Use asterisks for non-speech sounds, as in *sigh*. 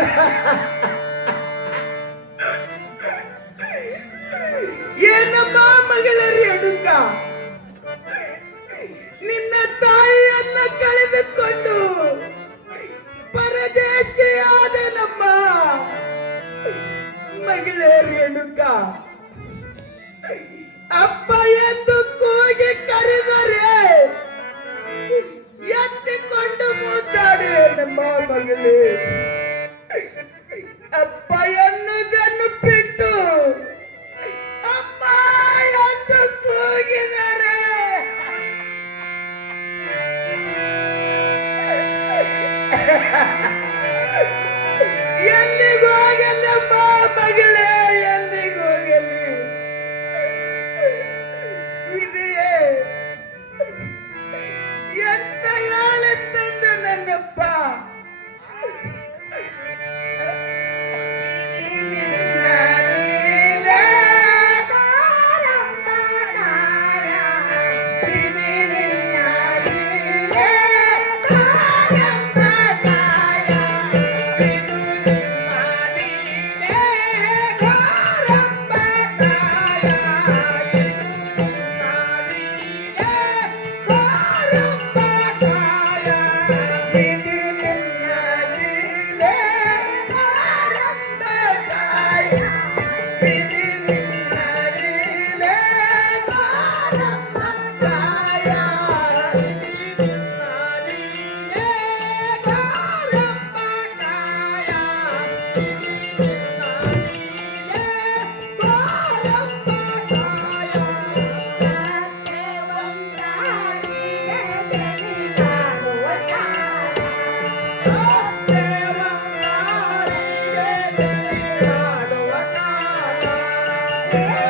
Ha ha ha! Bye. *laughs* Yeah.